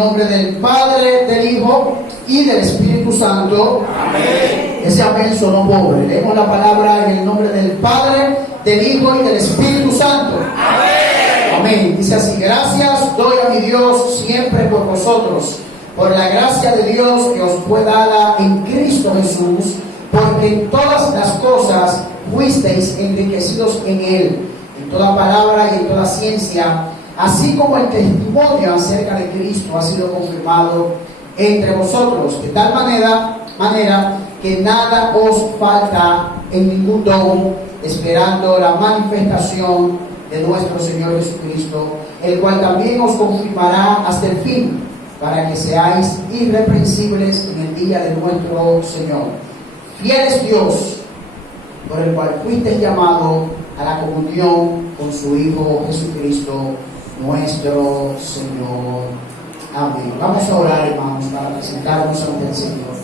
nombre del Padre, del Hijo y del Espíritu Santo. Amén. Ese amén sonó pobre. Leemos la palabra en el nombre del Padre, del Hijo y del Espíritu Santo. Amén. Amén. Dice así: gracias doy a mi Dios siempre por vosotros, por la gracia de Dios que os fue dada en Cristo Jesús, porque en todas las cosas fuisteis enriquecidos en Él, en toda palabra y en toda ciencia, así como el testimonio acerca de Cristo ha sido confirmado entre vosotros, de tal manera que nada os falta en ningún don, esperando la manifestación de nuestro Señor Jesucristo, el cual también os confirmará hasta el fin, para que seáis irreprensibles en el día de nuestro Señor. Fiel es Dios, por el cual fuisteis llamado a la comunión con su Hijo Jesucristo, nuestro Señor. Amén. Vamos a orar, hermanos, para presentarnos ante el Señor.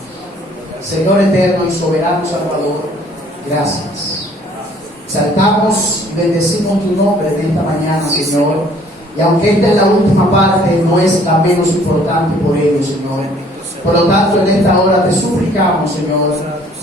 Señor eterno y soberano Salvador, gracias. Exaltamos y bendecimos tu nombre de esta mañana, Señor. Y aunque esta es la última parte, no es la menos importante por ello, Señor. Por lo tanto, en esta hora te suplicamos, Señor,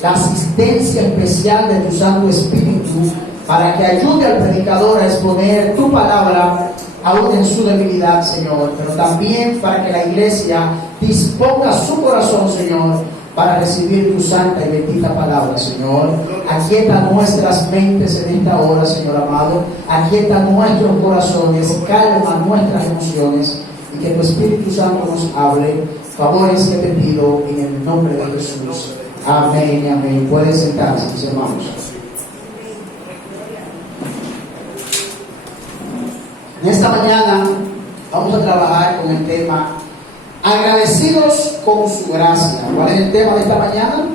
la asistencia especial de tu Santo Espíritu para que ayude al predicador a exponer tu palabra aún en su debilidad, Señor, pero también para que la iglesia disponga su corazón, Señor, para recibir tu santa y bendita palabra, Señor. Aquieta nuestras mentes en esta hora, Señor amado. Aquieta nuestros corazones, calma nuestras emociones y que tu Espíritu Santo nos hable. Favores que te pido en el nombre de Jesús. Amén y amén. Pueden sentarse, mis hermanos. En esta mañana vamos a trabajar con el tema agradecidos con su gracia. ¿Cuál es el tema de esta mañana?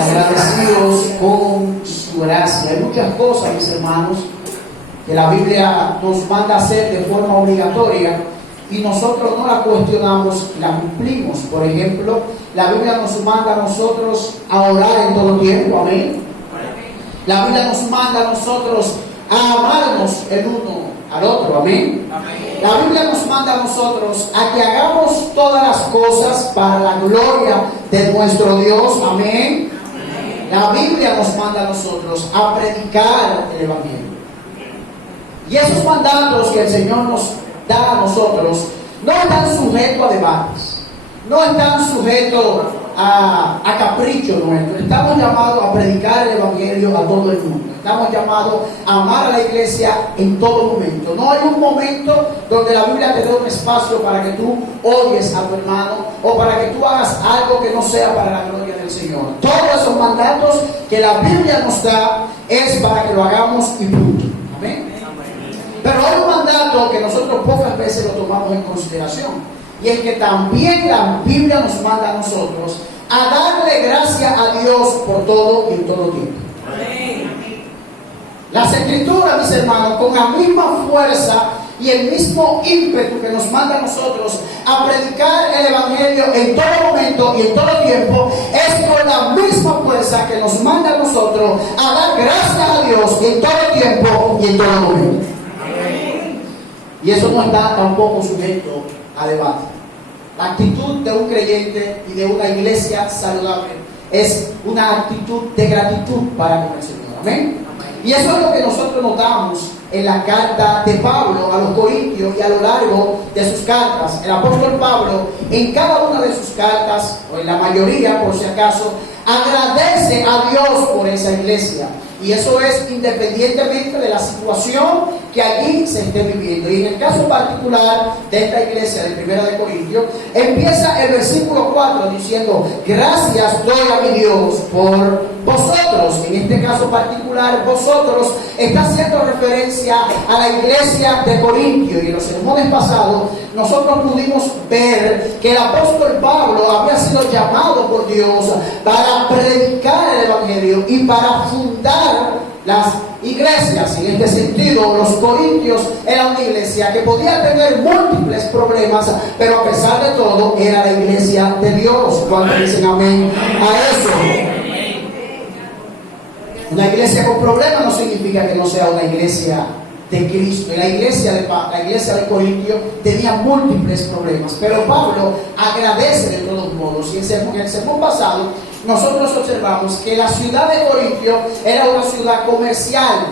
Agradecidos con su gracia. Hay muchas cosas, mis hermanos, que la Biblia nos manda a hacer de forma obligatoria y nosotros no la cuestionamos y la cumplimos. Por ejemplo, la Biblia nos manda a nosotros a orar en todo tiempo. Amén. La Biblia nos manda a nosotros a amarnos el uno al otro. Amén. La Biblia nos manda a nosotros a que hagamos todas las cosas para la gloria de nuestro Dios. Amén. La Biblia nos manda a nosotros a predicar el Evangelio. Y esos mandatos que el Señor nos da a nosotros no están sujetos a debates, no están sujetos a capricho nuestro. Estamos llamados a predicar el Evangelio a todo el mundo. Estamos llamados a amar a la iglesia en todo momento. No hay un momento donde la Biblia te dé un espacio para que tú oyes a tu hermano o para que tú hagas algo que no sea para la gloria del Señor. Todos esos mandatos que la Biblia nos da es para que lo hagamos y punto. Amén. Pero hay un mandato que nosotros pocas veces lo tomamos en consideración, y es que también la Biblia nos manda a nosotros a darle gracias a Dios por todo y en todo tiempo. Las Escrituras, mis hermanos, con la misma fuerza y el mismo ímpetu que nos manda a nosotros a predicar el Evangelio en todo momento y en todo tiempo, es con la misma fuerza que nos manda a nosotros a dar gracias a Dios en todo tiempo y en todo momento. Y eso no está tampoco sujeto a debate. La actitud de un creyente y de una iglesia saludable es una actitud de gratitud para con el Señor. Amén. Y eso es lo que nosotros notamos en la carta de Pablo a los Corintios y a lo largo de sus cartas. El apóstol Pablo, en cada una de sus cartas, o en la mayoría por si acaso, agradece a Dios por esa iglesia. Y eso es independientemente de la situación que allí se esté viviendo. Y en el caso particular de esta iglesia de 1 de Corintios, empieza el versículo 4 diciendo: gracias doy a mi Dios por vosotros. En este caso particular, vosotros está haciendo referencia a la iglesia de Corintios. Y en los sermones pasados nosotros pudimos ver que el apóstol Pablo había sido llamado por Dios para predicar el Evangelio y para fundar las iglesias. En este sentido, los corintios eran una iglesia que podía tener múltiples problemas, pero a pesar de todo era la iglesia de Dios. Cuando dicen amén a eso. Una iglesia con problemas no significa que no sea una iglesia de Cristo. Y la iglesia de Corintio tenía múltiples problemas, pero Pablo agradece de todos modos. Y en el sermón pasado nosotros observamos que la ciudad de Corintio era una ciudad comercial,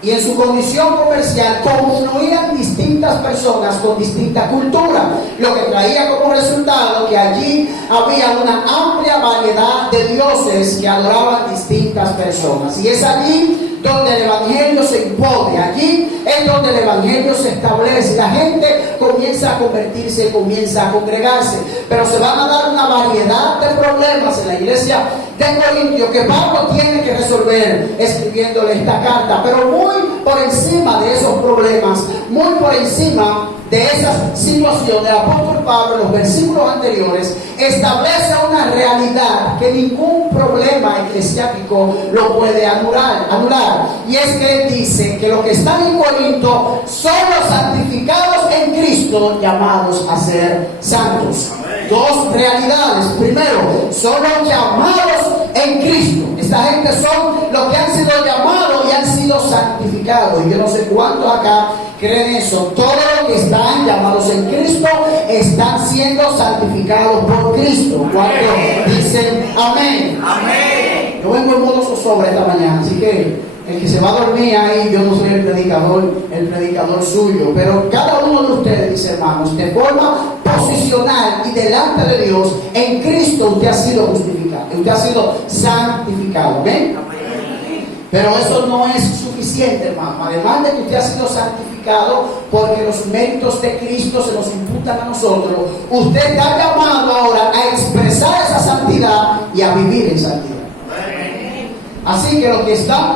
y en su condición comercial confluían distintas personas con distinta cultura, lo que traía como resultado que allí había una amplia variedad de dioses que adoraban distintas personas. Y es allí donde el evangelio se impone, allí es donde el evangelio se establece. La gente comienza a convertirse, comienza a congregarse, pero se van a dar una variedad de problemas en la iglesia de Corintio que Pablo tiene que resolver escribiéndole esta carta. Pero muy por encima de esos problemas, muy por encima de esas situaciones, el apóstol Pablo en los versículos anteriores establece una realidad que ningún problema eclesiástico lo puede anular. Y es que él dice que los que están en Corinto son los santificados en Cristo, llamados a ser santos. Dos realidades. Primero, son los llamados en Cristo. Esta gente son los que han sido llamados y han sido santificados. Y yo no sé cuántos acá creen eso. Todos los que están llamados en Cristo están siendo santificados por Cristo. ¿Cuántos dicen amén? Amén. Yo vengo en modo zozobra esta mañana, así que el que se va a dormir ahí, yo no soy el predicador suyo, pero cada uno de ustedes, mis hermanos, de forma posicional y delante de Dios, en Cristo usted ha sido justificado, usted ha sido santificado. ¿Ven? Pero eso no es suficiente, hermano. Además de que usted ha sido santificado porque los méritos de Cristo se nos imputan a nosotros, usted está llamado ahora a expresar esa santidad y a vivir en santidad. Así que los que están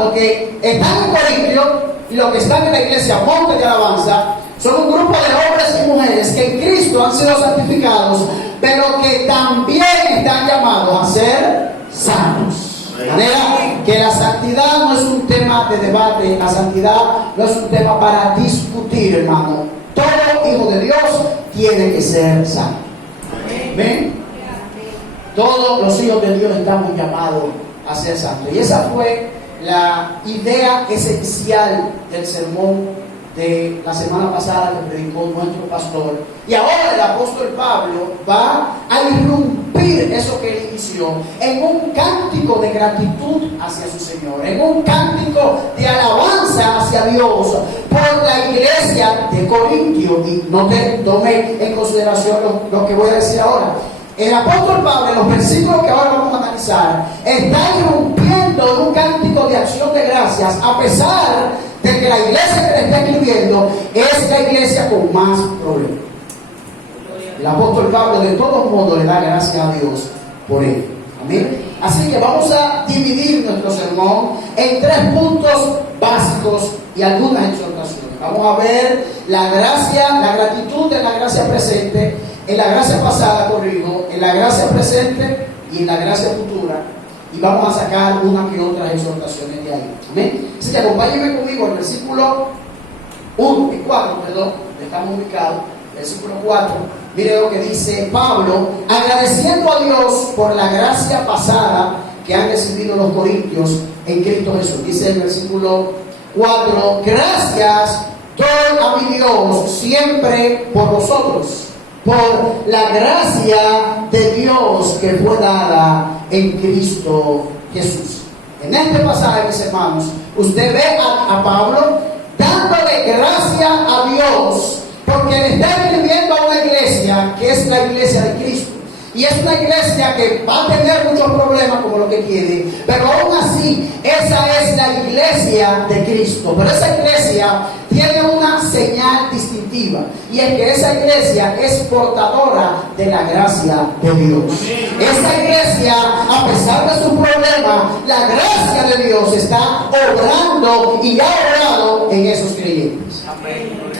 en Corintio y los que están en la iglesia Monte de Alabanza son un grupo de hombres y mujeres que en Cristo han sido santificados, pero que también están llamados a ser santos. De manera que la santidad no es un tema de debate, la santidad no es un tema para discutir, hermano. Todo hijo de Dios tiene que ser santo. ¿Ven? Todos los hijos de Dios estamos llamados a ser santos. Y esa fue la idea esencial del sermón de la semana pasada que predicó nuestro pastor. Y ahora el apóstol Pablo va a irrumpir eso que él inició en un cántico de gratitud hacia su Señor, en un cántico de alabanza hacia Dios por la iglesia de Corintio. Y no te tome en consideración lo que voy a decir ahora. El apóstol Pablo, en los versículos que ahora vamos a analizar, está irrumpiendo en un cántico de acción de gracias, a pesar de que la iglesia que le está escribiendo es la iglesia con más problemas. El apóstol Pablo de todos modos le da gracias a Dios por ello. Amén. Así que vamos a dividir nuestro sermón en 3 puntos básicos y algunas exhortaciones. Vamos a ver la gracia, la gratitud de la gracia presente, en la gracia pasada, en la gracia presente y en la gracia futura. Y vamos a sacar una que otras exhortaciones de ahí. Amén. Así que acompáñenme conmigo al versículo 4, estamos ubicados. Versículo 4. Mire lo que dice Pablo, agradeciendo a Dios por la gracia pasada que han recibido los corintios en Cristo Jesús. Dice el versículo 4, gracias doy a mi Dios siempre por vosotros, por la gracia de Dios que fue dada en Cristo Jesús. En este pasaje, mis hermanos, usted ve a Pablo dándole gracia a Dios, porque le está escribiendo a una iglesia que es la iglesia de Cristo. Y es una iglesia que va a tener muchos problemas como lo que tiene, pero aún así, esa es la iglesia de Cristo. Pero esa iglesia tiene una señal distintiva, y es que esa iglesia es portadora de la gracia de Dios. Esa iglesia, a pesar de su problema, la gracia de Dios está obrando y ha obrado en esos creyentes.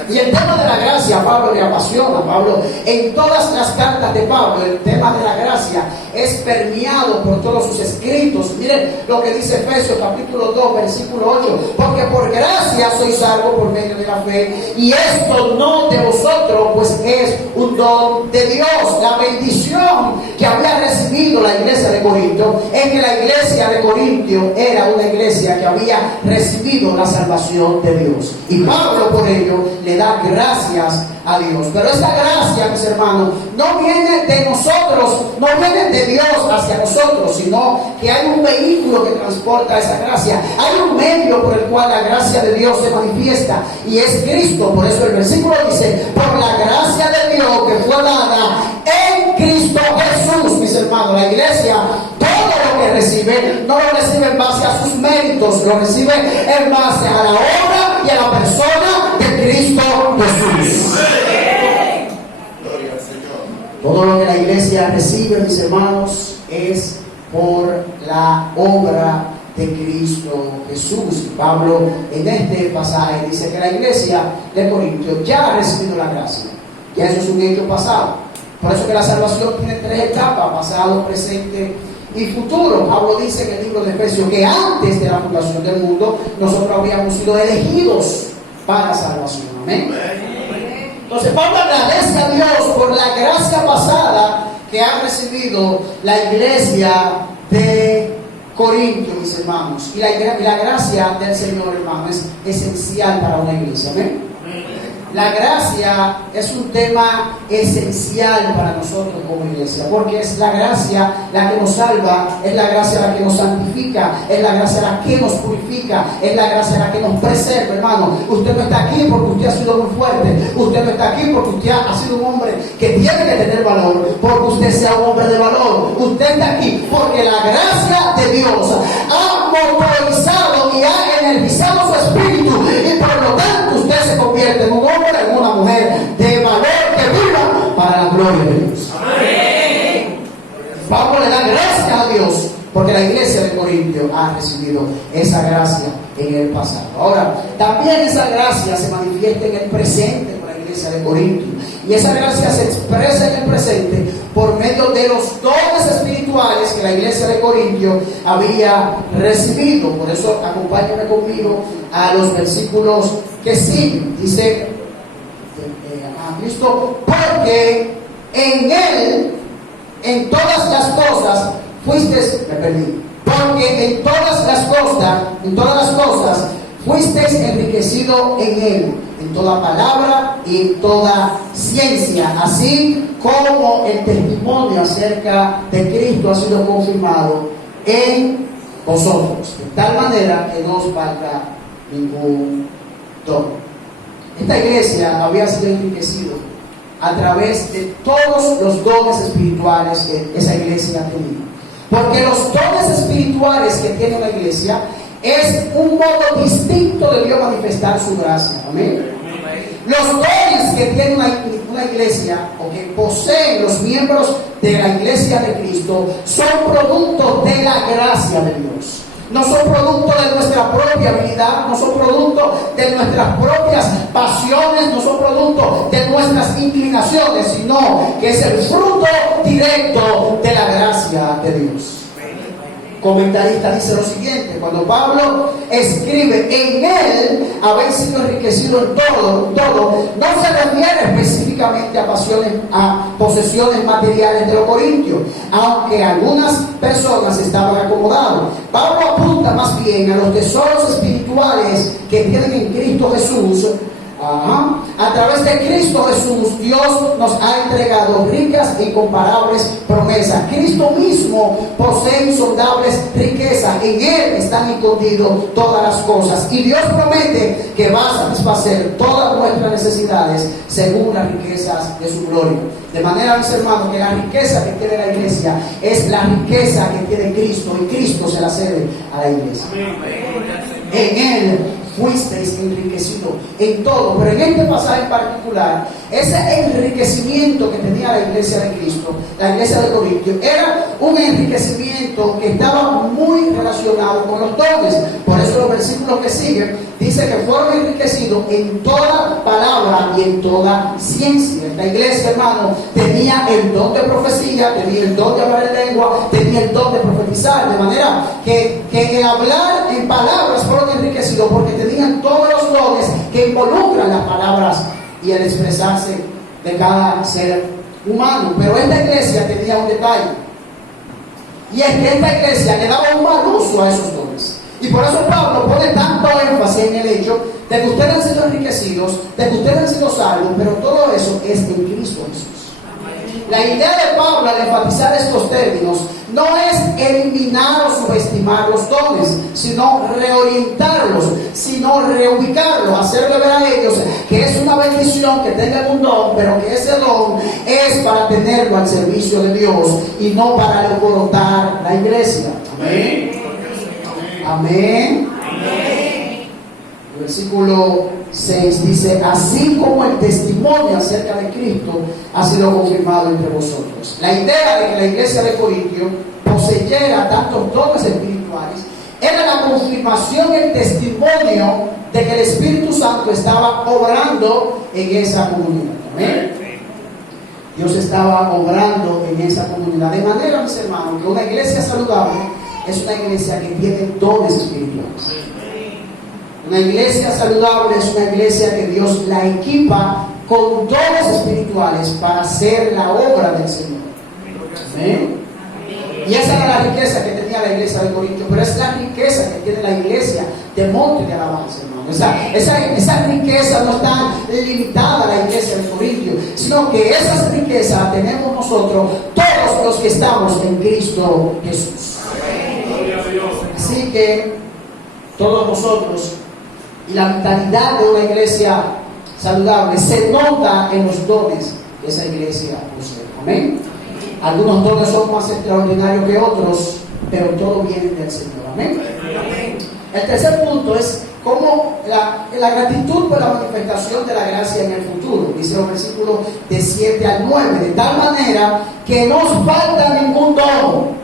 Y el tema de la gracia a Pablo le apasiona. Pablo, en todas las cartas de Pablo, el tema de la gracia es permeado por todos sus escritos. Miren lo que dice Efesios capítulo 2 versículo 8, porque por gracia sois salvos por medio de la fe, y esto no de vosotros, pues es un don de Dios. La bendición que había recibido la iglesia de Corinto es que la iglesia iglesia de Corintio era una iglesia que había recibido la salvación de Dios. Y Pablo por ello le da gracias a Dios. Pero esa gracia, mis hermanos, no viene de nosotros, no viene de Dios hacia nosotros, sino que hay un vehículo que transporta esa gracia. Hay un medio por el cual la gracia de Dios se manifiesta, y es Cristo. Por eso el versículo dice: por la gracia de Dios que fue dada en Cristo Jesús. Mis hermanos, la iglesia, todo lo que recibe, no lo recibe en base a sus méritos, lo recibe en base a la obra y a la persona de Cristo Jesús. Todo lo que la iglesia recibe, mis hermanos, es por la obra de Cristo Jesús. Pablo en este pasaje dice que la iglesia de Corintio ya ha recibido la gracia. Ya eso es un hecho pasado. Por eso que la salvación tiene tres etapas: pasado, presente y futuro. Pablo dice en el libro de Efesios que antes de la fundación del mundo nosotros habríamos sido elegidos para salvación. Amén. Entonces Pablo agradece a Dios por la gracia pasada que ha recibido la iglesia de Corintio, mis hermanos. Y la gracia del Señor, hermanos, es esencial para una iglesia. Amén. La gracia es un tema esencial para nosotros como iglesia, porque es la gracia la que nos salva, es la gracia la que nos santifica, es la gracia la que nos purifica, es la gracia la que nos preserva, hermano. Usted no está aquí porque usted ha sido muy fuerte, usted no está aquí porque usted ha sido un hombre que tiene que tener valor, porque usted sea un hombre de valor. Usted está aquí porque la gracia de Dios ha motorizado y ha energizado su espíritu, y por lo tanto usted se convierte en un hombre, en una mujer de valor que viva para la gloria de Dios. Amén. Pablo le da gracias a Dios porque la iglesia de Corintio ha recibido esa gracia en el pasado. Ahora, también esa gracia se manifiesta en el presente por la iglesia de Corintio, y esa gracia se expresa en el presente por medio de los dones espirituales que la iglesia de Corintio había recibido. Por eso acompáñame conmigo a los versículos que siguen. Dice a Cristo: porque en Él, en todas las cosas, fuisteis, porque en todas las cosas fuisteis enriquecido en Él, en toda palabra y en toda ciencia, así como el testimonio acerca de Cristo ha sido confirmado en vosotros, de tal manera que no os falta ningún don. Esta iglesia había sido enriquecida a través de todos los dones espirituales que esa iglesia tenía. Porque los dones espirituales que tiene una iglesia es un modo distinto de Dios manifestar su gracia. Amén. Los dones que tiene una iglesia, o que poseen los miembros de la iglesia de Cristo, son producto de la gracia de Dios. No son producto de nuestra propia habilidad, no son producto de nuestras propias pasiones, no son producto de nuestras inclinaciones, sino que es el fruto directo de la gracia de Dios. Comentarista dice lo siguiente: cuando Pablo escribe en Él habéis sido enriquecidos en todo, no se refiere específicamente a posesiones materiales de los corintios, aunque algunas personas estaban acomodados. Pablo apunta más bien a los tesoros espirituales que tienen en Cristo Jesús. A través de Cristo Jesús, Dios nos ha entregado ricas e incomparables promesas. Cristo mismo posee insondables riquezas. En Él están escondidas todas las cosas. Y Dios promete que va a satisfacer todas nuestras necesidades según las riquezas de su gloria. De manera, mis hermanos, que la riqueza que tiene la iglesia es la riqueza que tiene Cristo, y Cristo se la cede a la iglesia. En Él fuisteis enriquecidos en todo. Pero en este pasaje en particular, ese enriquecimiento que tenía la iglesia de Cristo, la iglesia de Corintio, era un enriquecimiento que estaba muy relacionado con los dones. Por eso los versículos que siguen dice que fueron enriquecidos en toda palabra y en toda ciencia. Esta iglesia, hermano, tenía el don de profecía, tenía el don de hablar en lengua, tenía el don de profetizar, de manera que el hablar en palabras fueron enriquecidos porque tenían todos los dones que involucran las palabras y el expresarse de cada ser humano. Pero esta iglesia tenía un detalle. Y es que esta iglesia le daba un mal uso a esos dones. Y por eso Pablo pone tanto énfasis en el hecho de que ustedes han sido enriquecidos, de que ustedes han sido salvos, pero todo eso es en Cristo Jesús. La idea de Pablo al enfatizar estos términos no es eliminar o subestimar los dones, sino reorientarlos, sino reubicarlos, hacerle ver a ellos que es una bendición que tengan un don, pero que ese don es para tenerlo al servicio de Dios y no para alborotar la iglesia. Amén. Amén. El versículo 6 dice: así como el testimonio acerca de Cristo ha sido confirmado entre vosotros. La idea de que la iglesia de Corintio poseyera tantos dones espirituales era la confirmación, el testimonio de que el Espíritu Santo estaba obrando en esa comunidad. Amén. Dios estaba obrando en esa comunidad. De manera, mis hermanos, que una iglesia saludable es una iglesia que tiene dones espirituales. Una iglesia saludable es una iglesia que Dios la equipa con dones espirituales para hacer la obra del Señor. Amén. Y esa era la riqueza que tenía la iglesia de Corintio, pero es la riqueza que tiene la iglesia de Monte de Alabanza, hermano. Esa riqueza no está limitada a la iglesia de Corintio, sino que esa riqueza tenemos nosotros, todos los que estamos en Cristo Jesús. Así que todos nosotros, y la vitalidad de una iglesia saludable se nota en los dones que esa iglesia posee. Amén. Algunos dones son más extraordinarios que otros, pero todo viene del Señor. Amén. El tercer punto es cómo la gratitud por la manifestación de la gracia en el futuro. Dice los versículos de 7 al 9, de tal manera que no os falta ningún don,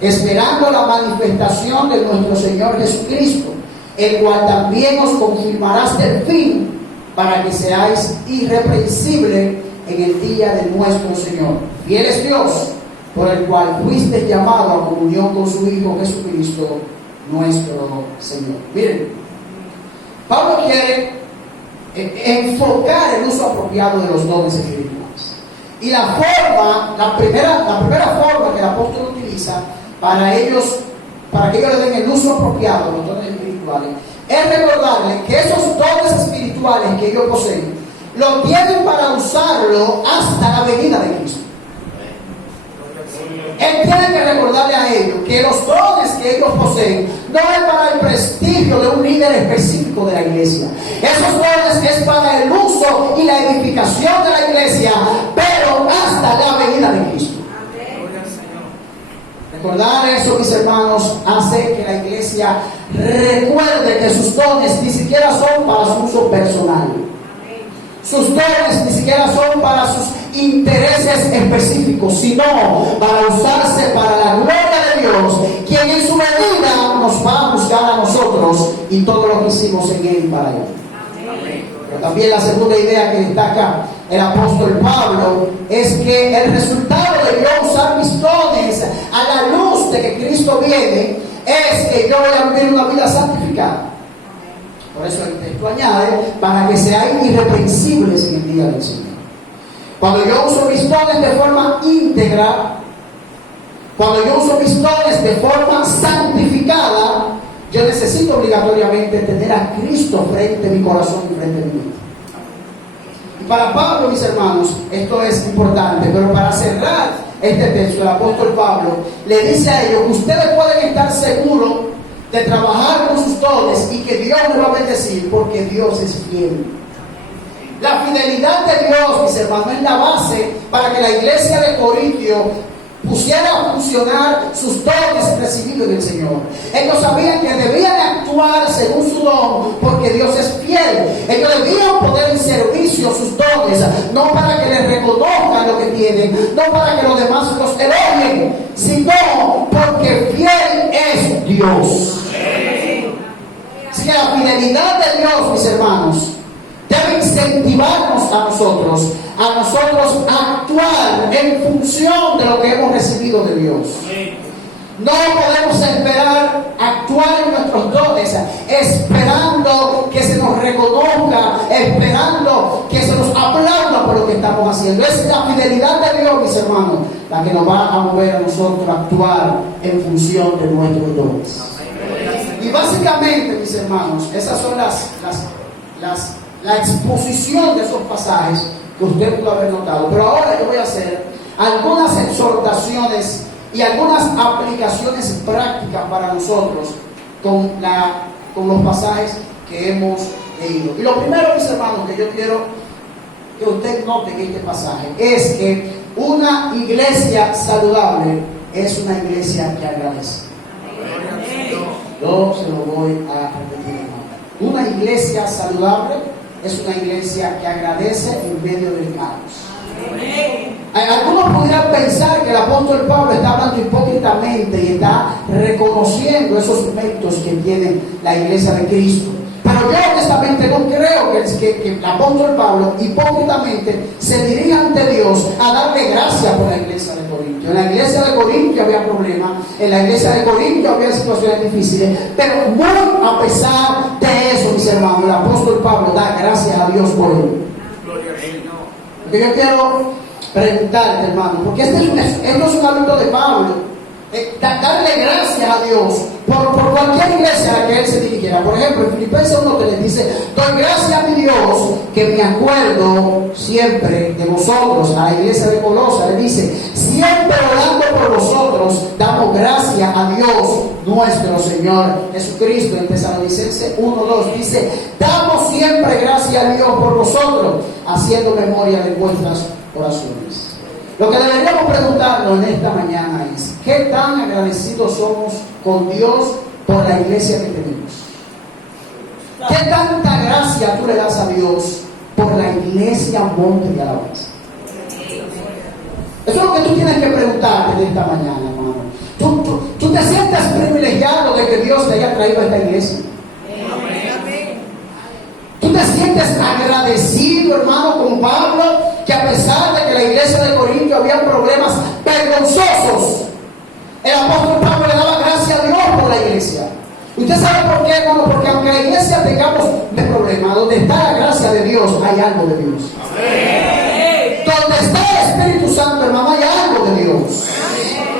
esperando la manifestación de nuestro Señor Jesucristo, el cual también os confirmará hasta el fin, para que seáis irreprensibles en el día de nuestro Señor. Fiel es Dios, por el cual fuiste llamado a comunión con su Hijo Jesucristo, nuestro Señor. Miren, Pablo quiere enfocar el uso apropiado de los dones espirituales. Y la primera forma que el apóstol utiliza para que ellos le den el uso apropiado de los dones espirituales es recordarles que esos dones espirituales que ellos poseen lo tienen para usarlo hasta la venida de Cristo. Él tiene que recordarle a ellos que los dones que ellos poseen no es para el prestigio de un líder específico de la iglesia. Esos dones es para el uso y la edificación de la iglesia, pero hasta la venida de Cristo. Recordar eso, mis hermanos, hace que la iglesia recuerde que sus dones ni siquiera son para su uso personal. Sus dones ni siquiera son para sus intereses específicos, sino para usarse para la gloria de Dios, quien en su medida nos va a buscar a nosotros y todo lo que hicimos en Él para Él. Pero también la segunda idea que destaca el apóstol Pablo es que el resultado de yo usar mis dones a la luz de que Cristo viene es que yo voy a vivir una vida santificada. Por eso el texto añade, para que seáis irreprensibles en el día del Señor. Cuando yo uso mis dones de forma íntegra, cuando yo uso mis dones de forma santificada, yo necesito obligatoriamente tener a Cristo frente a mi corazón y frente a mi mente. Y para Pablo, mis hermanos, esto es importante, pero para cerrar este texto, el apóstol Pablo le dice a ellos que ustedes pueden estar seguros de trabajar con sus dones y que Dios les va a bendecir, porque Dios es fiel. La fidelidad de Dios, mis hermanos, es la base para que la iglesia de Corintio pusiera a funcionar sus dones recibidos del Señor. Ellos sabían que debían actuar según su don, porque Dios es fiel. Ellos debían poner en servicio sus dones, no para que les reconozcan lo que tienen, no para que los demás los elogien, sino porque fiel es Dios. Así que la fidelidad de Dios, mis hermanos, debe incentivarnos a nosotros actuar en función de lo que hemos recibido de Dios. No podemos esperar actuar en nuestros dones esperando que se nos reconozca, esperando que se nos aplauda por lo que estamos haciendo. Es la fidelidad de Dios, mis hermanos, la que nos va a mover a nosotros a actuar en función de nuestros dones. Y básicamente, mis hermanos, esas son la exposición de esos pasajes que usted pudo haber notado. Pero ahora yo voy a hacer algunas exhortaciones y algunas aplicaciones prácticas para nosotros con los pasajes que hemos leído. Y lo primero, mis hermanos, que yo quiero que usted note en este pasaje es que una iglesia saludable es una iglesia que agradece. Yo se lo voy a repetir, hermano. Una iglesia saludable es una iglesia que agradece en medio del caos. Algunos pudieran pensar que el apóstol Pablo está hablando hipócritamente y está reconociendo esos méritos que tiene la iglesia de Cristo. Pero yo honestamente no creo que el apóstol Pablo hipócritamente se dirija ante Dios a darle gracias por la iglesia de Corintio. En la iglesia de Corintio había problemas, en la iglesia de Corintio había situaciones difíciles, pero muy a pesar de eso, mis hermanos, el apóstol Pablo da gracias a Dios por él. Porque yo quiero preguntarte, hermano, porque esto es un hábito de Pablo. Darle gracias a Dios por cualquier iglesia a la que él se dirigiera. Por ejemplo, en Filipenses 1 que le dice: doy gracias a mi Dios que me acuerdo siempre de vosotros. A la iglesia de Colosa le dice: siempre orando por vosotros damos gracias a Dios nuestro Señor Jesucristo. En Tesalonicenses 1:2 dice: damos siempre gracias a Dios por vosotros, haciendo memoria de vuestras oraciones. Lo que deberíamos preguntarnos en esta mañana es: ¿qué tan agradecidos somos con Dios por la iglesia que tenemos? ¿Qué tanta gracia tú le das a Dios por la iglesia Monte de Alabanza? Eso es lo que tú tienes que preguntarte en esta mañana, hermano. ¿Tú te sientes privilegiado de que Dios te haya traído a esta iglesia? ¿Tú te sientes agradecido, hermano, con Pablo, que a pesar de que la iglesia de Corintio había problemas vergonzosos, el apóstol Pablo le daba gracias a Dios por la iglesia? ¿Usted sabe por qué, hermano? Porque aunque la iglesia tengamos problemas, donde está la gracia de Dios, hay algo de Dios. Amén. Donde está el Espíritu Santo, hermano, hay algo de Dios.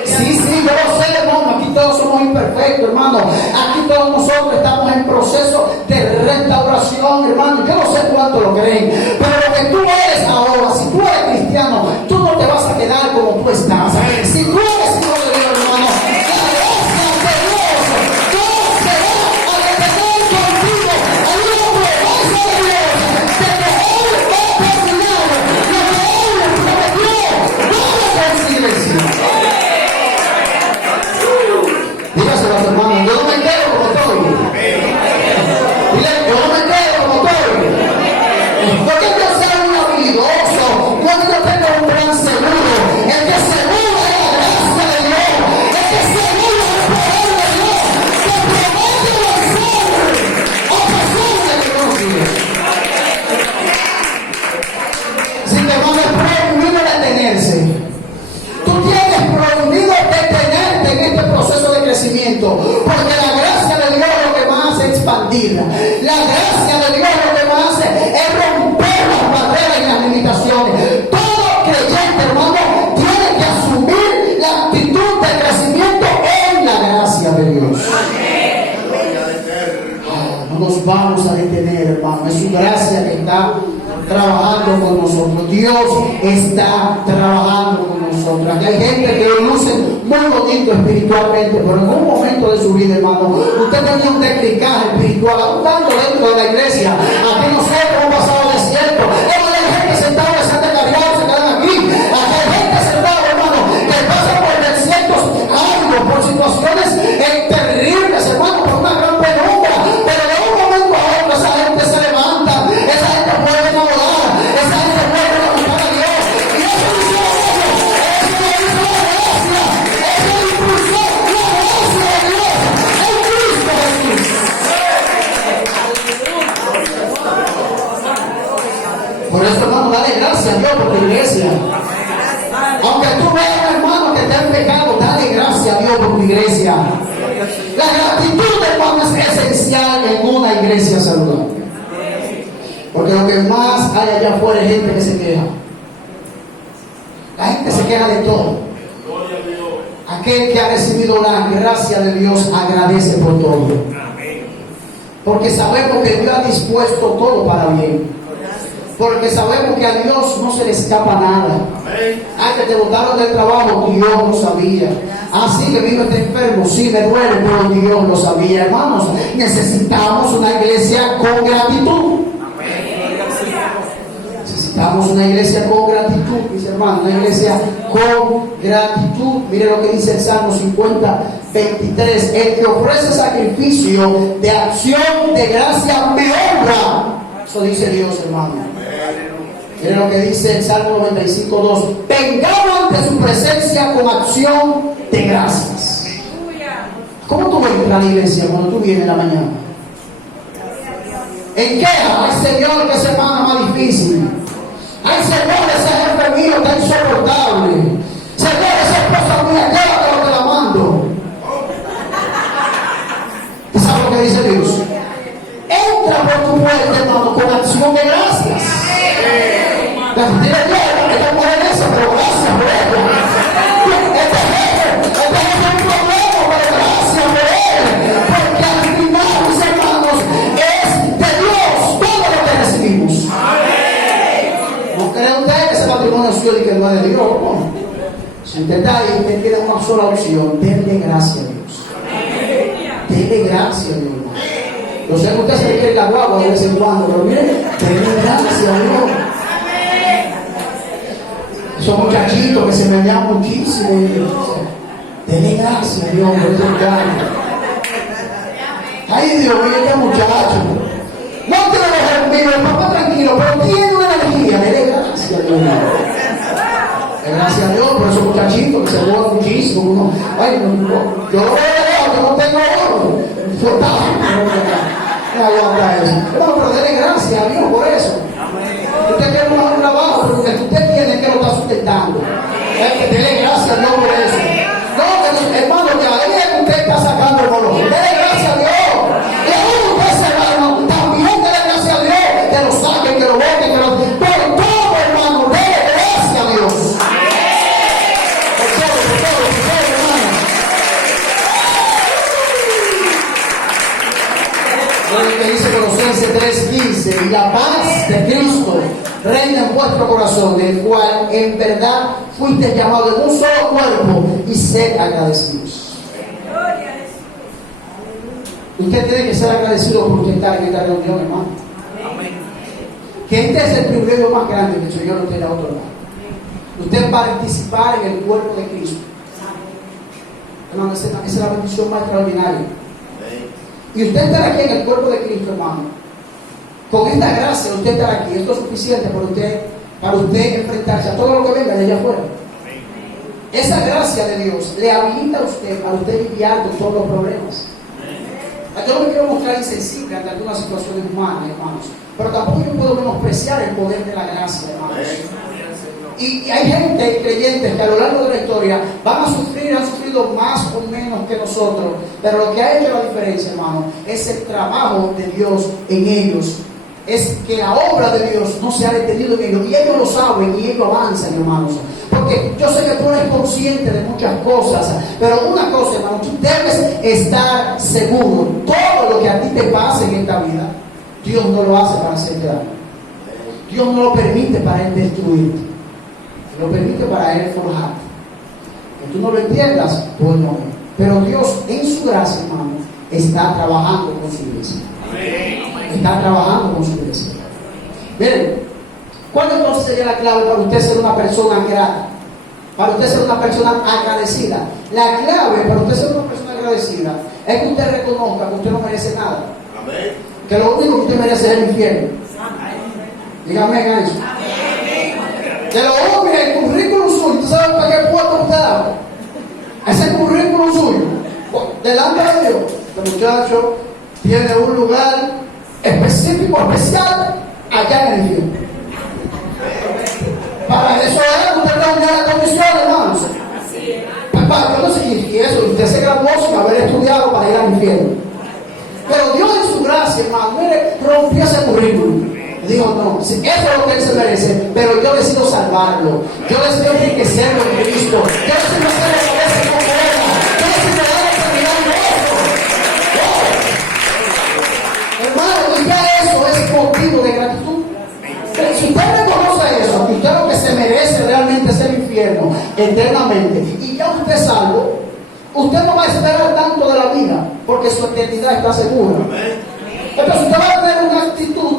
Sí, yo lo sé, hermano. Aquí todos somos imperfectos, hermano. Aquí todos nosotros estamos en proceso de restauración, hermano. Yo no sé cuánto lo creen, pero lo que tú eres ahora, si tú eres cristiano, tú no te vas a quedar como tú estás. Si tú eres hijo de Dios, hermano, la gracia de Dios, Dios se va a detener contigo. Hay una promesa de Dios de que Él va a terminar lo que Él prometió. No lo consideres. Dígaselo a su hermano: yo no me quedo como estoy. Dile: yo no me quedo como estoy. Porque yo soy un habilidoso, cuando yo tengo un plan seguro. El que seguro es la gracia de Dios, el que seguro es el poder de Dios, que promete vencer a pesar de que no sigue. Así que, hermano, es prohibido detenerse. Tú tienes prohibido detenerte en este proceso de crecimiento, porque la gracia de Dios lo que más hace es expandir. La gracia de Dios lo que más hace es romper las barreras y las limitaciones. Todo creyente, hermano, tiene que asumir la actitud de crecimiento en la gracia de Dios. No nos vamos a detener, hermano. Es su gracia que está trabajando con nosotros. Dios está trabajando con nosotros. Aquí hay gente que lo luce muy bonito espiritualmente, pero en un momento de su vida, hermano, usted tenía un deslicaje espiritual, aún tanto dentro de la iglesia. Aquí nosotros hemos pasado desierto. Hay gente sentada en Santa Caridad, se quedan aquí. Aquí hay gente sentada, hermano, que pasa por desiertos árduos, por situaciones terribles, hermano, por una gran penumbra. Pero de un momento a otro esa gente se levanta, esa gente puede enamorar, esa gente puede buscar a Dios. Y eso no es la gracia, eso lo impulsó la gracia de Dios en Cristo Jesús. Por eso, hermano, dale gracias a Dios por tu iglesia. Aunque tú veas, hermano, que te han pecado, dale gracias a Dios por tu iglesia. La gratitud, hermano, es esencial en una iglesia saludable. Porque lo que más hay allá afuera es gente que se queja. La gente se queja de todo. Aquel que ha recibido la gracia de Dios agradece por todo. Porque sabemos que Dios ha dispuesto todo para bien. Porque sabemos que a Dios no se le escapa nada. Antes te botaron del trabajo, Dios lo sabía. Así que vino este enfermo, sí me duele, pero Dios lo sabía. Hermanos, necesitamos una iglesia con gratitud. Necesitamos una iglesia con gratitud, mis hermanos, una iglesia con gratitud. Mire lo que dice el Salmo 50, 23. El que ofrece sacrificio de acción de gracia me honra. Eso dice Dios, hermano. Mire lo que dice el Salmo 95, 2. Vengamos ante su presencia con acción de gracias. ¿Cómo tú entras a la iglesia cuando tú vienes en la mañana? En queja, ay Señor, que semana más difícil. Ay Señor, ese jefe mío está insoportable. Señor, esa esposa mía, llévate lo que la mando. ¿Y sabes lo que dice Dios? Entra por tu puerta, hermano, con acción de gracias. La gente le esta mujer esa, pero gracias por ella. Este jefe es un problema, pero gracias por él. Porque al final, mis hermanos, es de Dios todo lo que recibimos. ¿No cree usted que ese matrimonio suyo y que no es de Dios? No. Si usted está ahí, usted tiene una sola opción: denle gracias a Dios. Denle gracias a Dios. Yo sé que usted se le quiere la guagua de vez en cuando, pero mire, denle gracias a Dios. Esos muchachitos que se me llaman muchísimo. Denle gracias a Dios por ese muchacho. Ay, Dios mío, este muchacho. No tiene los hermanos, papá tranquilo, pero tiene una energía. Denle gracias a Dios. Gracias a Dios por esos muchachitos que se mueven muchísimo. Uno, ay, yo lo veo, yo no tengo oro. Pero denle gracias a Dios por eso. Usted quiere un trabajo, pero que usted tiene que lo está sustentando. Denle gracias a Dios por eso. No, hermano, que ahí usted está sacando el valor. Denle gracias a Dios. Y aún usted se va, también denle gracias a Dios. Que lo saquen, que lo boten, que lo. Por todo, hermano, denle gracias a Dios. Por todo, hermano. Lo que dice Colosenses 3:15, y la paz de Cristo reina en vuestro corazón, del cual en verdad fuiste llamados en un solo cuerpo, y sed agradecidos. Usted tiene que ser agradecido por usted estar en esta reunión, hermano. Que este es el privilegio más grande que el Señor no tiene a otro lado. Usted participar en el cuerpo de Cristo. Hermano, esa es la bendición más extraordinaria. Y usted estar aquí en el cuerpo de Cristo, hermano, con esta gracia, usted estar aquí, esto es suficiente para usted enfrentarse a todo lo que venga de allá afuera. Esa gracia de Dios le habilita a usted para usted lidiar con todos los problemas. Yo no me quiero mostrar insensible ante algunas situaciones humanas, hermanos, pero tampoco yo puedo menospreciar el poder de la gracia, hermanos. Y hay gente, creyentes, que a lo largo de la historia han sufrido más o menos que nosotros, pero lo que ha hecho la diferencia, hermano, es el trabajo de Dios en ellos. Es que la obra de Dios no se ha detenido en ellos, y ellos lo saben y ellos avanzan, hermanos. Porque yo sé que tú eres consciente de muchas cosas, pero una cosa, hermano, tú debes estar seguro: todo lo que a ti te pase en esta vida, Dios no lo hace para hacerte daño. Dios no lo permite para Él destruirte, lo permite para Él forjarte. Que tú no lo entiendas, pues no. Pero Dios, en su gracia, hermano, está trabajando con su iglesia. Está trabajando con su iglesia. Miren, ¿cuál entonces sería la clave para usted ser una persona grata? Para usted ser una persona agradecida. La clave para usted ser una persona agradecida es que usted reconozca que usted no merece nada. Que lo único que usted merece es el infierno. Dígame en eso. Que lo único, mire, el currículum suyo, ¿tú sabes para qué puesto usted da? Ese currículum suyo, delante de Dios, el muchacho tiene un lugar específico, especial, allá en el infierno. Para eso es que usted tenga la condición, hermanos. Yo no sé, y eso, usted se graduó sin haber estudiado para ir al infierno. Pero Dios en su gracia, hermano, mire, rompió ese currículum. Dijo, no, eso es lo que él se merece, pero yo decido salvarlo. Yo decido enriquecerlo en Cristo. Yo decido hacer lo que ese no pueda. Yo decido darle eternidad en eso. Hermano, y ya eso es motivo de gratitud. Si usted reconoce eso, que usted lo que se merece realmente es el infierno eternamente, y ya usted es salvo, usted no va a esperar tanto de la vida, porque su eternidad está segura. Entonces usted va a tener una actitud,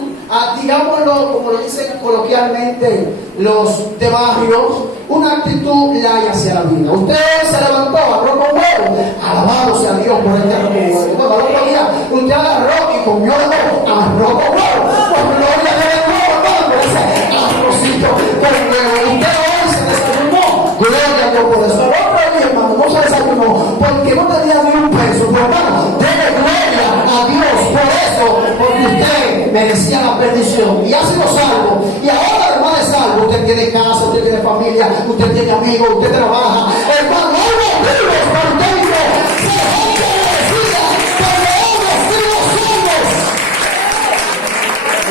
digámoslo como lo dicen coloquialmente los de barrio, una actitud laya hacia la vida. Usted se levantó, arroz con huevo, alabado sea Dios por este arroz con huevo. Bueno, al otro día usted agarró y comió arroz con huevo. Pues gloria a Dios, hermano, por ese arrocito con huevo. Usted hoy se desayunó, gloria a Dios por eso. El otro día, hermano, no se desayunó porque no tenía ni un peso. Pero hermano, dele gloria a Dios por eso, porque usted merecía la perdición y ha sido salvo. Y ahora, además de salvo, usted tiene casa, usted tiene familia, usted tiene amigos, usted trabaja. Hermano, hay motivos para usted dice, se gente merecida, porque hemos sido salvos.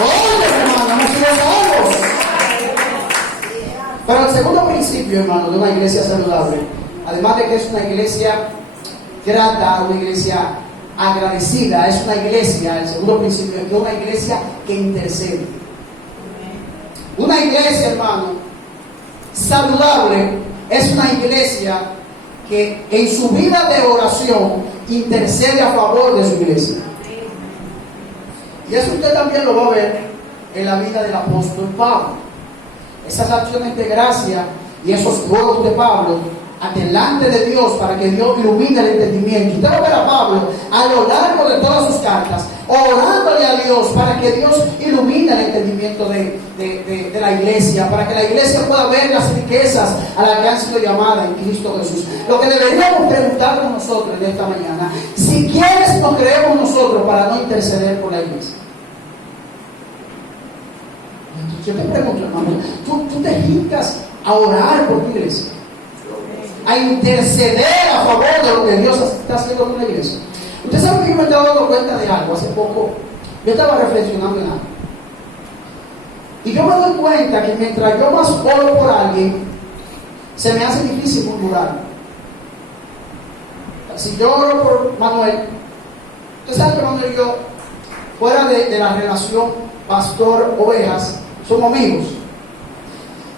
Oye, hermano, hemos sido salvos. Pero el segundo principio, hermano, de una iglesia saludable, además de que es una iglesia grata, una iglesia agradecida, es una iglesia, el segundo principio es que una iglesia que intercede. Una iglesia, hermano, saludable es una iglesia que en su vida de oración intercede a favor de su iglesia. Y eso usted también lo va a ver en la vida del apóstol Pablo. Esas acciones de gracia y esos ruegos de Pablo delante de Dios para que Dios ilumine el entendimiento. Usted va a ver a Pablo a lo largo de todas sus cartas orándole a Dios para que Dios ilumine el entendimiento de la iglesia, para que la iglesia pueda ver las riquezas a las que han sido llamadas en Cristo Jesús. Lo que deberíamos preguntarnos nosotros en esta mañana, si quiénes nos creemos nosotros para no interceder por la iglesia. Yo te pregunto, hermano, ¿tú te dedicas a orar por tu iglesia? A interceder a favor de lo que Dios está haciendo con la iglesia. Usted sabe que yo me estaba dando cuenta de algo hace poco. Yo estaba reflexionando en algo. Y yo me doy cuenta que mientras yo más oro por alguien, se me hace difícil murmurar. Si yo oro por Manuel, usted sabe que Manuel y yo, fuera de la relación pastor-ovejas, somos amigos.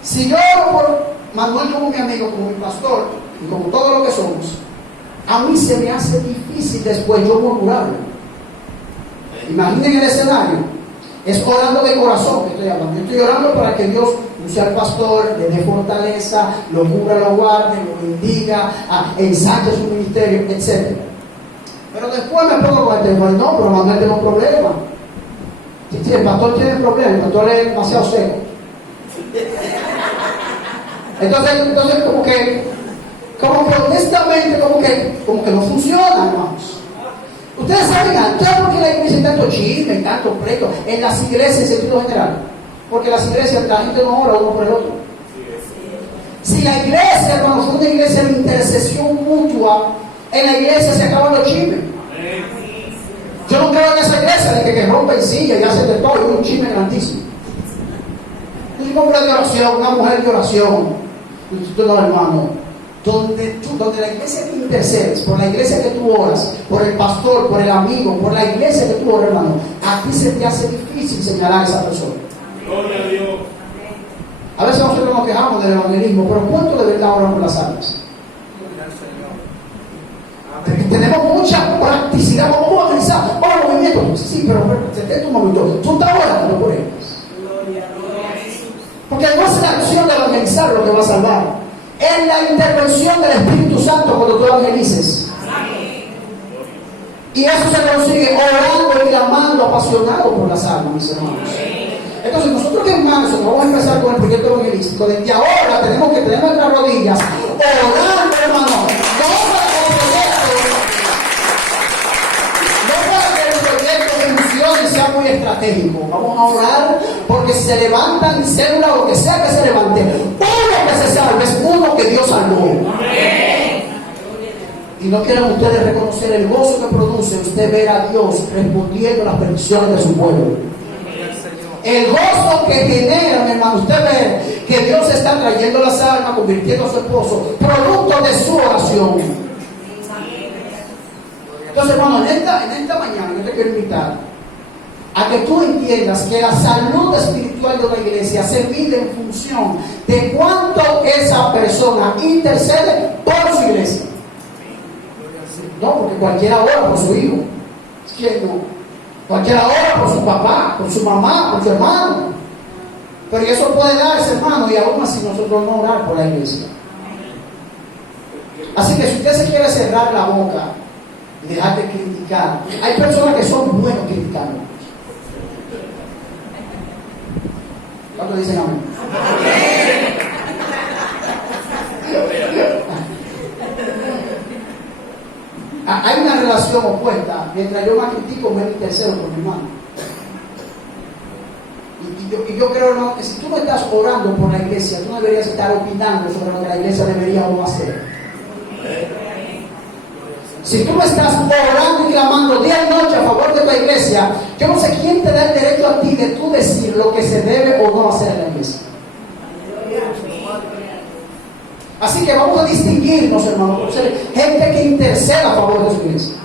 Si yo oro por Manuel como mi amigo, como mi pastor, y como todo lo que somos, a mí se me hace difícil después yo murmurarlo. Imaginen el escenario. Es orando de corazón que estoy hablando. Yo estoy orando para que Dios use al pastor, le dé fortaleza, lo cubra, lo guarde, lo bendiga, ensanche su ministerio, etc. Pero después me pongo con el tema, no, pero Manuel tiene un problema. Si el pastor tiene un problema, el pastor es demasiado seco. Entonces como que honestamente, como que no funciona, hermanos. Ustedes saben por qué la iglesia hay tanto chisme, tanto pleito en las iglesias en sentido general. Porque las iglesias, la gente no ora uno por el otro. Si la iglesia, hermanos, fue una iglesia de intercesión mutua, en la iglesia se acaban los chismes. Yo no creo en esa iglesia de que rompen sillas y hacen de todo, y un chisme grandísimo. Un hombre de oración, una mujer de oración. No, hermano, donde la iglesia que intercedes, por la iglesia que tú oras, por el pastor, por el amigo, por la iglesia que tú oras, hermano, a ti se te hace difícil señalar a esa persona. Gloria a Dios. A veces nosotros nos quejamos del evangelismo, pero ¿cuánto de verdad oramos por las almas? Tenemos mucha practicidad, vamos a organizar, vamos a movimientos. Sí, pero detente un momento, tú estás orando por ellos. Porque no es la acción de evangelizar lo que va a salvar, es la intervención del Espíritu Santo cuando tú evangelices. Y eso se consigue orando y clamando apasionado por las almas, mis hermanos. Entonces nosotros que en marzo vamos a empezar con el proyecto evangelístico, desde ahora tenemos que tener nuestras rodillas orando, hermano, sea muy estratégico. Vamos a orar porque se levantan células, lo que sea que se levante, uno que se salve es uno que Dios salvó. Amén. Y no quieran ustedes reconocer el gozo que produce usted ver a Dios respondiendo las peticiones de su pueblo. El gozo que genera, mi hermano, usted ve que Dios está trayendo las almas, convirtiendo a su esposo, producto de su oración. Entonces, hermano, en esta mañana yo te quiero invitar a que tú entiendas que la salud espiritual de una iglesia se mide en función de cuánto esa persona intercede por su iglesia. No, porque cualquiera ora por su hijo. ¿Quién no? Cualquiera ora por su papá, por su mamá, por su hermano. Pero eso puede darse, hermano, y aún así nosotros no orar por la iglesia. Así que si usted se quiere cerrar la boca y dejar de criticar, hay personas que son buenos criticando. ¿Cuántos dicen amén? Hay una relación opuesta. Mientras yo más critico, me intercedo por mi hermano. Y yo creo, hermano, que si tú no estás orando por la iglesia, tú no deberías estar opinando sobre lo que la iglesia debería o no hacer. Si tú no estás orando y clamando día y noche a favor de la iglesia, yo no sé quién te da el derecho a ti de tú decir lo que se debe o no hacer en la iglesia. Así que vamos a distinguirnos, hermanos, por ser gente que interceda a favor de su iglesia,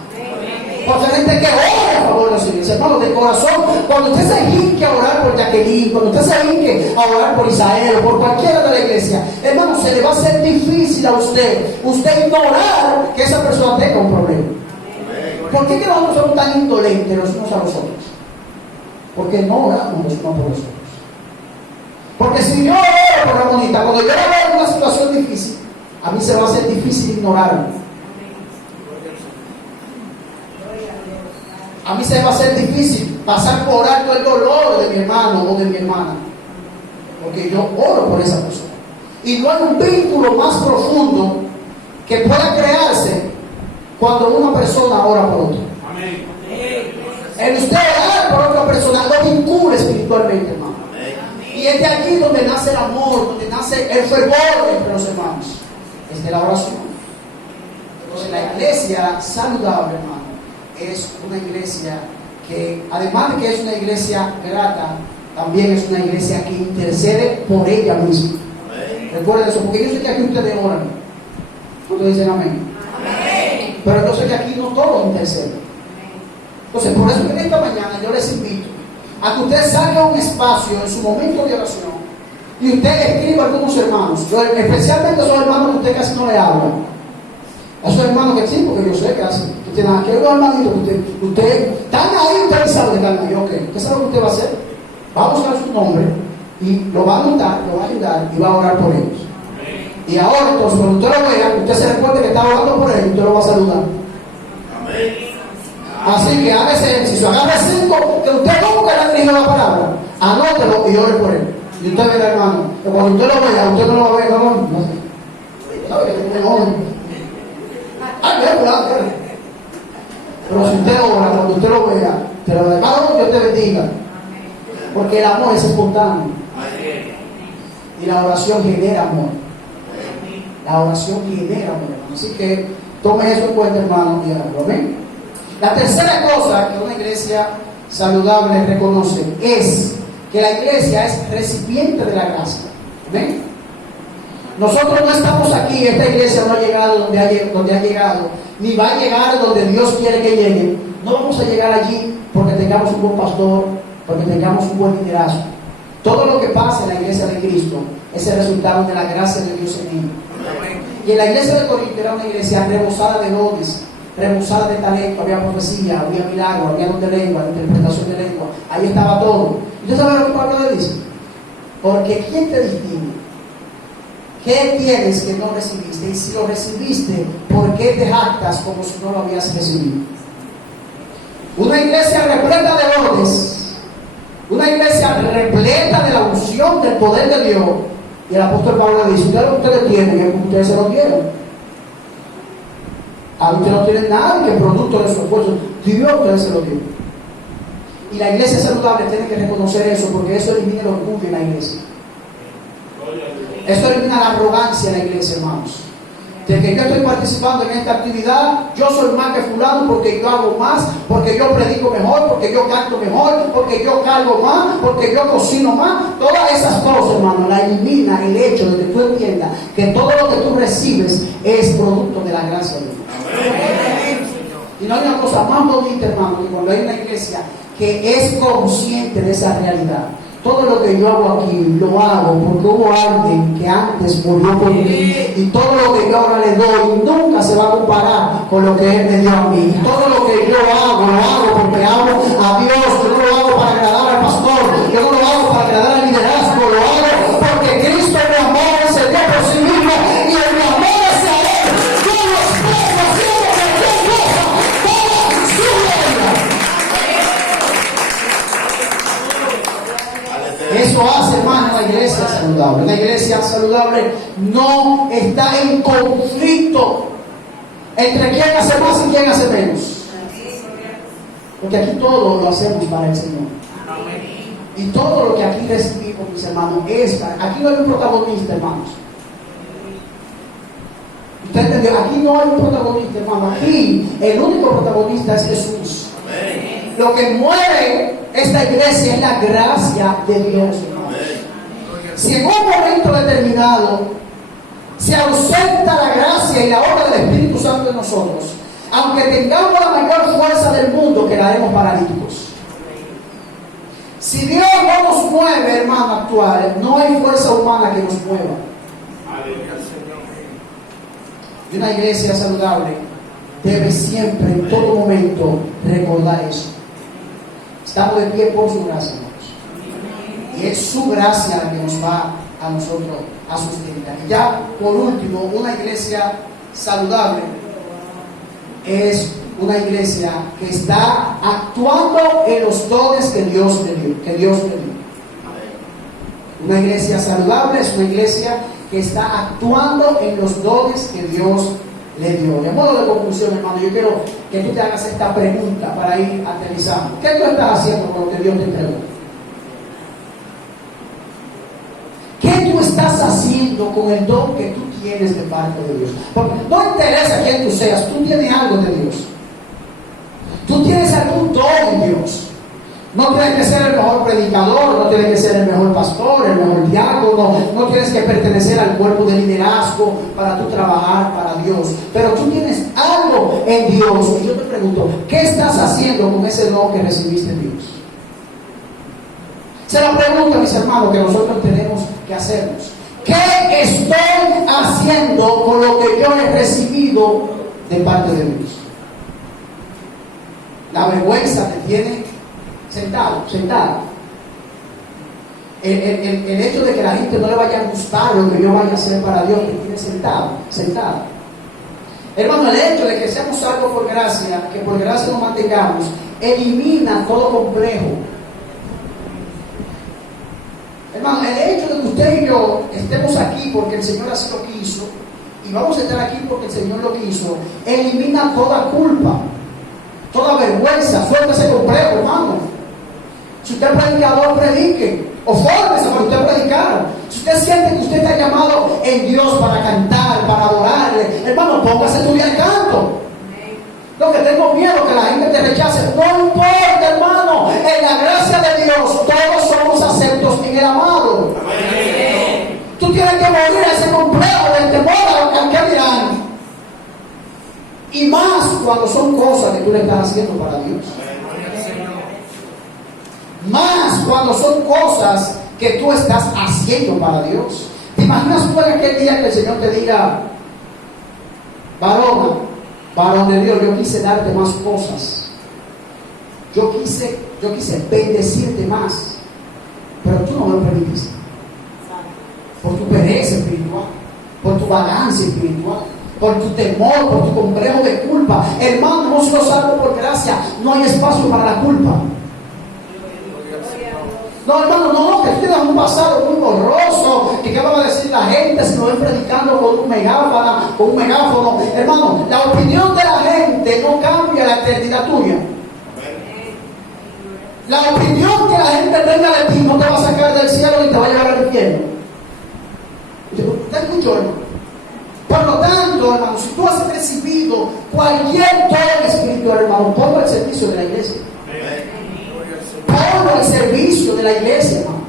por ser gente que ora a favor de su iglesia, hermanos, de corazón. Cuando usted se hinque a orar por Jacqueline, cuando usted se hinque a orar por Isael o por cualquiera de la iglesia, hermano, se le va a hacer difícil a usted ignorar que esa persona tenga un problema. ¿Por qué que nosotros somos tan indolentes los unos a los otros? Porque no oramos los unos por los otros. Porque si yo oro por la bonita, cuando yo veo en una situación difícil, a mí se va a hacer difícil ignorarlo. A mí se va a hacer difícil pasar por alto el dolor de mi hermano o de mi hermana, porque yo oro por esa persona. Y no hay un vínculo más profundo que pueda crearse cuando una persona ora por otra. Amén. El usted orar por otra persona lo vincula espiritualmente, hermano. Y es de allí donde nace el amor, donde nace el fervor entre los hermanos. Es de la oración. Entonces la iglesia saludable, hermano, es una iglesia que, además de que es una iglesia grata, también es una iglesia que intercede por ella misma. Recuerden eso, porque yo sé que aquí ustedes oran. Ustedes dicen amén. Amén. Pero yo sé que aquí no todos interceden. Entonces, por eso que en esta mañana yo les invito a que usted saque un espacio en su momento de oración y usted escriba a algunos hermanos, especialmente a esos hermanos que usted casi no le habla. A esos hermanos que sí, porque yo sé que hacen. Usted nada, que los hermanitos que usted están ahí, usted sabe que están ahí. Ok, ¿qué sabe lo que usted va a hacer? Va a buscar su nombre y lo va a anotar, lo va a ayudar y va a orar por ellos. Y ahora, entonces, cuando usted lo vea, usted se recuerde que está orando por ellos, usted lo va a saludar. Así que haga ese ejercicio, agarre 5 que usted nunca le ha dirigido la palabra, anótelo y ore por él. Y usted verá, hermano, que cuando usted lo vea, usted no lo va a ver, no. ¿Sabe que no? Ay, pero si usted ora, cuando usted lo vea, te lo declaro, Dios te bendiga. Porque el amor es espontáneo. Y la oración genera amor. La oración genera amor, hermano. Así que tome eso en cuenta, hermano, y hágalo. Amén. La tercera cosa que una iglesia saludable reconoce es que la iglesia es recipiente de la gracia. ¿Ven? Nosotros no estamos aquí, esta iglesia no ha llegado donde ha llegado, ni va a llegar donde Dios quiere que llegue. No vamos a llegar allí porque tengamos un buen pastor, porque tengamos un buen liderazgo. Todo lo que pasa en la iglesia de Cristo es el resultado de la gracia de Dios en ella. Y en la iglesia de Corinto era una iglesia rebosada de dones, rebosada de talento, había profecía, había milagro, había don de lengua, interpretación de lengua, ahí estaba todo. ¿Y usted sabe lo que Pablo le dice? Porque ¿quién te distingue? ¿Qué tienes que no recibiste? Y si lo recibiste, ¿por qué te jactas como si no lo habías recibido? Una iglesia repleta de dones, una iglesia repleta de la unción del poder de Dios. Y el apóstol Pablo le dice: ustedes tienen, es como ustedes se lo dieron. A ustedes no tienen nada que producto de su esfuerzo, Dios ustedes se lo dio. Y la iglesia saludable tiene que reconocer eso, porque eso elimina el orgullo en la iglesia. Esto elimina la arrogancia en la iglesia, hermanos. de que yo estoy participando en esta actividad, yo soy más que fulano porque yo hago más, porque yo predico mejor, porque yo canto mejor, porque yo cargo más, porque yo cocino más. Todas esas cosas, hermano, la elimina el hecho de que tú entiendas que todo lo que tú recibes es producto de la gracia de Dios. Amén. Y no hay una cosa más bonita, hermano, que cuando hay una iglesia que es consciente de esa realidad. Todo lo que yo hago aquí, lo hago porque hubo alguien que antes murió por mí. Y todo lo que yo ahora le doy nunca se va a comparar con lo que Él me dio a mí. Y todo lo que yo hago, lo hago porque amo a Dios. Yo no lo hago para agradar al pastor. Yo no lo hago para agradar al liderazgo. Lo hago porque Cristo me amó y se dio por sí mismo. Y el mi amor hacia Él, yo lo expreso haciendo cualquier cosa para su gloria. Eso hace, hermano, una iglesia saludable. Una iglesia saludable no está en conflicto entre quién hace más y quién hace menos. Porque aquí todo lo hacemos para el Señor. Y todo lo que aquí recibimos, mis hermanos, es para... Aquí no hay un protagonista, hermanos. ¿Usted entendió? Aquí no hay un protagonista, hermano. Aquí el único protagonista es Jesús. Lo que mueve esta iglesia es la gracia de Dios, hermanos. Si en un momento determinado se ausenta la gracia y la obra del Espíritu Santo en nosotros, aunque tengamos la mayor fuerza del mundo, quedaremos paralíticos. Si Dios no nos mueve, hermano, actual, no hay fuerza humana que nos mueva. Y una iglesia saludable debe siempre, en todo momento, recordar eso. Estamos de pie por su gracia, hermanos. Y es su gracia la que nos va a nosotros a sustentar. Y ya, por último, una iglesia saludable es una iglesia que está actuando en los dones que Dios le dio. Una iglesia saludable es una iglesia que está actuando en los dones que Dios le dio. De modo de conclusión, hermano, yo quiero que tú te hagas esta pregunta para ir aterrizando. ¿Qué tú estás haciendo con lo que Dios te entregó? ¿Qué tú estás haciendo con el don que tú tienes de parte de Dios? Porque no interesa quién tú seas, tú tienes algo de Dios. Tú tienes algún don en Dios. No tienes que ser el mejor predicador, no tienes que ser el mejor pastor, el mejor diácono, no tienes que pertenecer al cuerpo de liderazgo para tú trabajar para Dios. Pero tú tienes algo en Dios. Y yo te pregunto, ¿qué estás haciendo con ese don que recibiste en Dios? Se la pregunta, mis hermanos, que nosotros tenemos que hacernos. ¿Qué estoy haciendo con lo que yo he recibido de parte de Dios? La vergüenza te tiene sentado. El hecho de que la gente no le vaya a gustar lo que yo vaya a hacer para Dios te tiene sentado. Hermano, el hecho de que seamos salvos por gracia, que por gracia nos mantengamos, elimina todo complejo. Hermano, el hecho de que usted y yo estemos aquí porque el Señor así lo quiso, y vamos a estar aquí porque el Señor lo quiso, elimina toda culpa, toda vergüenza, suelta ese complejo, hermano. Si usted es predicador, predique, o fórmese para usted predicar. Si usted siente que usted está llamado en Dios para cantar, para adorarle, hermano, póngase a estudiar el canto. Lo que tengo miedo que la gente te rechace, no importa, hermano, en la gracia de Dios todos somos aceptos en el amado. Amén. Tú tienes que morir a ese complejo del temor a lo que dirán, y más cuando son cosas que tú le estás haciendo para Dios. Más cuando son cosas que tú estás haciendo para Dios. ¿Te imaginas tú en aquel día que el Señor te diga, varón de Dios, yo quise darte más cosas, yo quise bendecirte más, pero tú no me lo permitiste, por tu pereza espiritual, por tu vagancia espiritual, por tu temor, por tu complejo de culpa? Hermano, no se lo salvo por gracia, no hay espacio para la culpa. No, hermano, no, que tú tienes un pasado muy borroso, que qué va a decir la gente si lo ven predicando con un megáfono. Hermano, la opinión de la gente no cambia la eternidad tuya. La opinión que la gente tenga de ti no te va a sacar del cielo ni te va a llevar al infierno. ¿Usted escuchó, hermano? Por lo tanto, hermano, si tú has recibido cualquier don espiritual, hermano, ponlo al servicio de la iglesia. Ponlo al servicio de la iglesia, hermano.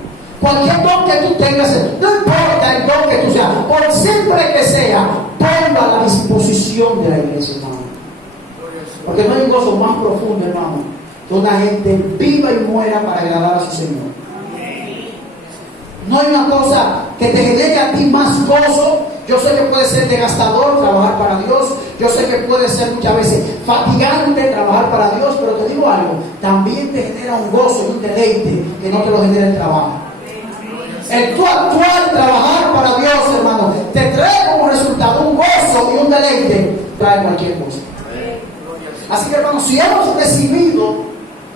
Cualquier don que tú tengas, no importa el don que tú seas, por simple que sea, ponlo a la disposición de la iglesia, hermano. Porque no hay un gozo más profundo, hermano, que una gente viva y muera para agradar a su Señor. No hay una cosa que te genere a ti más gozo. Yo sé que puede ser desgastador trabajar para Dios. Yo sé que puede ser muchas veces fatigante trabajar para Dios. Pero te digo algo, también te genera un gozo y un deleite que no te lo genera el trabajo. El tú actuar, trabajar para Dios, hermano, te trae como resultado un gozo y un deleite. Trae cualquier cosa. Así que, hermano, si hemos recibido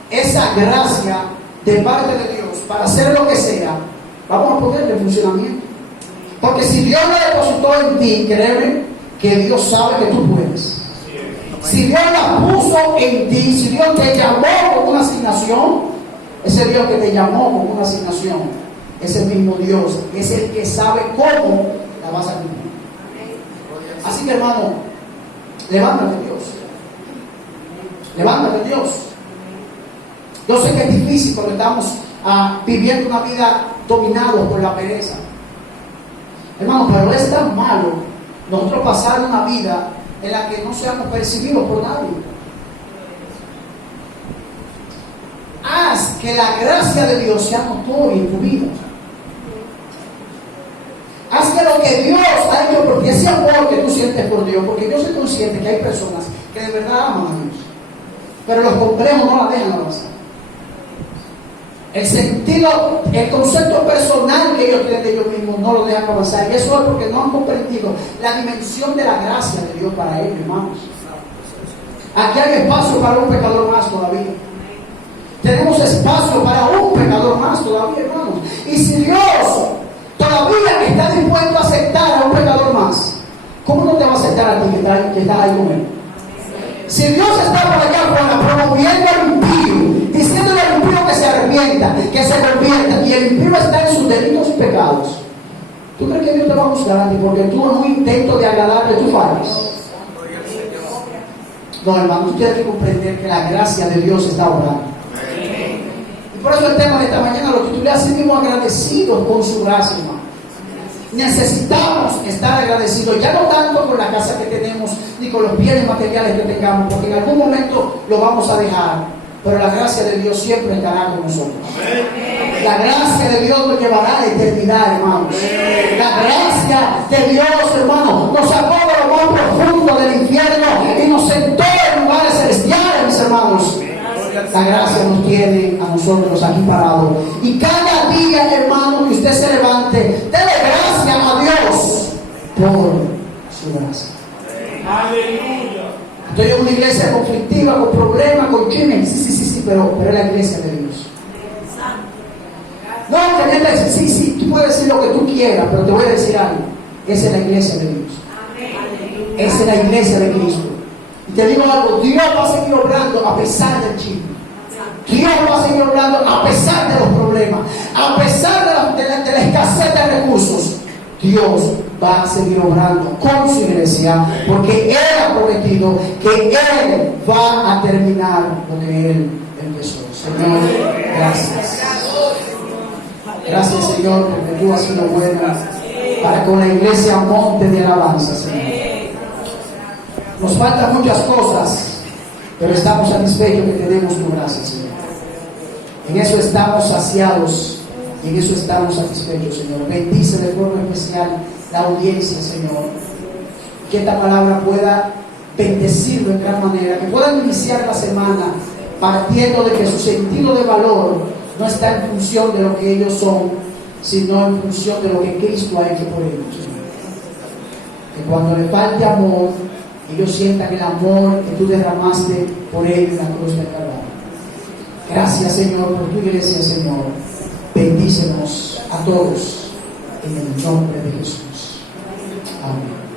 esa gracia de parte de Dios para hacer lo que sea, vamos a ponerle en funcionamiento. Porque si Dios la depositó en ti, créeme que Dios sabe que tú puedes. Si Dios la puso en ti, si Dios te llamó con una asignación, ese Dios que te llamó con una asignación, ese mismo Dios es el que sabe cómo la vas a cumplir. Así que, hermano, levántate, Dios. Levántate, Dios. Yo sé que es difícil porque estamos viviendo una vida dominados por la pereza. Hermano, pero es tan malo nosotros pasar una vida en la que no seamos percibidos por nadie. Haz que la gracia de Dios sea notoria en tu vida. Haz que lo que Dios ha hecho por ti, ese amor que tú sientes por Dios, porque yo soy consciente que hay personas que de verdad aman a Dios, pero los complejos no la dejan avanzar. El concepto personal que ellos tienen de ellos mismos no lo dejan avanzar. Y eso es porque no han comprendido la dimensión de la gracia de Dios para ellos, hermanos. Aquí hay espacio para un pecador más todavía. Tenemos espacio para un pecador más todavía, hermanos. Y si Dios todavía está dispuesto a aceptar a un pecador más, ¿cómo no te va a aceptar a ti que estás ahí con él? Si Dios está por allá promoviendo al impío, diciéndole al impío que se arrepienta, que se convierta, y el impío está en sus delitos y pecados, ¿tú crees que Dios te va a juzgar a ti porque tú en un intento de agradarle tú fallas? No, hermano, tú tienes que comprender que la gracia de Dios está obrando. Y por eso el tema de esta mañana lo titulé así mismo: agradecidos con su gracia, hermano. Necesitamos estar agradecidos, ya no tanto con la casa que tenemos ni con los bienes materiales que tengamos, porque en algún momento lo vamos a dejar, pero la gracia de Dios siempre estará con nosotros. La gracia de Dios nos llevará a la eternidad, hermanos. La gracia de Dios, hermano, nos sacó de lo más profundo del infierno y nos sentó en lugares celestiales, mis hermanos. La gracia nos tiene a nosotros aquí parados. Y cada día, hermano, que usted se levante, dele gracias a Dios por su gracia. Aleluya. Estoy en una iglesia conflictiva, con problemas, con crímenes. Sí, pero es la iglesia de Dios. No, que neta dice, sí, tú puedes decir lo que tú quieras, pero te voy a decir algo. Esa es la iglesia de Dios. Esa es la iglesia de Cristo. Y te digo algo, Dios va a seguir obrando a pesar del chisme. Dios va a seguir obrando a pesar de los problemas, a pesar de la escasez de recursos. Dios va a seguir obrando con su iglesia, porque Él ha prometido que Él va a terminar lo que Él empezó. Señor, gracias. Gracias, Señor, porque tú has sido bueno para con la iglesia monte de alabanza, Señor. Nos faltan muchas cosas, pero estamos satisfechos que tenemos tu gracia, Señor. En eso estamos saciados y en eso estamos satisfechos, Señor. Bendice de forma especial la audiencia, Señor. Que esta palabra pueda bendecirlo en gran manera, que puedan iniciar la semana partiendo de que su sentido de valor no está en función de lo que ellos son, sino en función de lo que Cristo ha hecho por ellos, Señor. Que cuando le falte amor, ellos sientan el amor que tú derramaste por ellos en la cruz del Calvario. Gracias, Señor, por tu iglesia, Señor. Bendícenos a todos en el nombre de Jesús. Amén.